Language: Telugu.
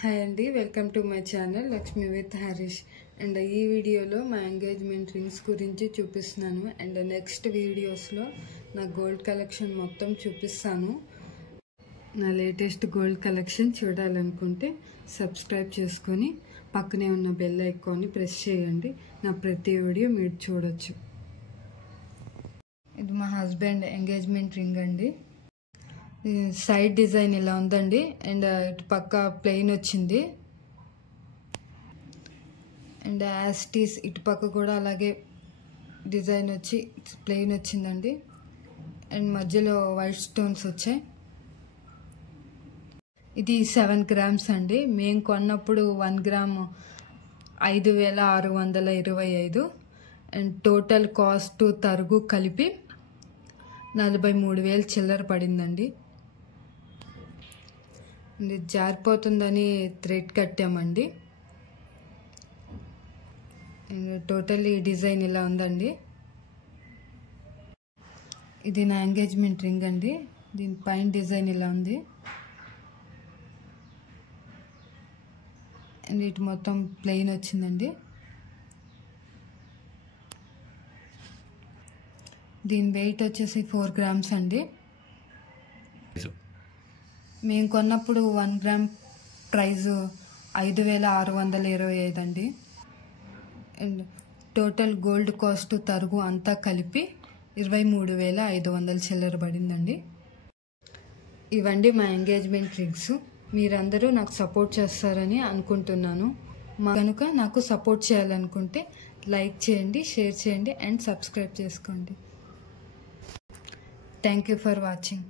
హాయ్ అండి, welcome to my channel Lakshmi with Harish. And ఈ వీడియోలో మా ఎంగేజ్మెంట్ రింగ్స్ గురించి చూపిస్తున్నాను. అండ్ నెక్స్ట్ వీడియోస్లో నా గోల్డ్ కలెక్షన్ మొత్తం చూపిస్తాను. నా లేటెస్ట్ గోల్డ్ కలెక్షన్ చూడాలనుకుంటే సబ్స్క్రైబ్ చేసుకొని పక్కనే ఉన్న బెల్ ఐకాన్ని ప్రెస్ చేయండి. నా ప్రతి వీడియో మీరు చూడొచ్చు. ఇది మా హస్బెండ్ ఎంగేజ్మెంట్ రింగ్ అండి. సైడ్ డిజైన్ ఇలా ఉందండి. అండ్ ఇటు పక్క ప్లెయిన్ వచ్చింది. అండ్ యాస్టీస్ ఇటు పక్క కూడా అలాగే డిజైన్ వచ్చి ప్లెయిన్ వచ్చిందండి. అండ్ మధ్యలో వైట్ స్టోన్స్ వచ్చాయి. ఇది 7 grams అండి. మేము కొన్నప్పుడు 1 గ్రామ్ 5,625. అండ్ టోటల్ కాస్ట్ తరుగు కలిపి 43,000 చిల్లర పడిందండి. ఇది జారిపోతుందని థ్రెడ్ కట్టామండి. టోటల్ ఈ డిజైన్ ఇలా ఉందండి. ఇది నా ఎంగేజ్మెంట్ రింగ్ అండి. దీని పైన డిజైన్ ఇలా ఉంది. అండ్ ఇటు మొత్తం ప్లెయిన్ వచ్చిందండి. దీని వెయిట్ వచ్చేసి 4 grams అండి. మేము కొన్నప్పుడు 1 గ్రామ్ ప్రైస్ 5,625 అండి. అండ్ టోటల్ గోల్డ్ కాస్ట్ తరుగు అంతా కలిపి 23,500 చిల్లర పడిందండి. ఇవండి మా ఎంగేజ్మెంట్ రింగ్స్. మీరందరూ నాకు సపోర్ట్ చేస్తారని అనుకుంటున్నాను. కనుక నాకు సపోర్ట్ చేయాలనుకుంటే లైక్ చేయండి, షేర్ చేయండి అండ్ సబ్స్క్రైబ్ చేసుకోండి. Thank you for watching.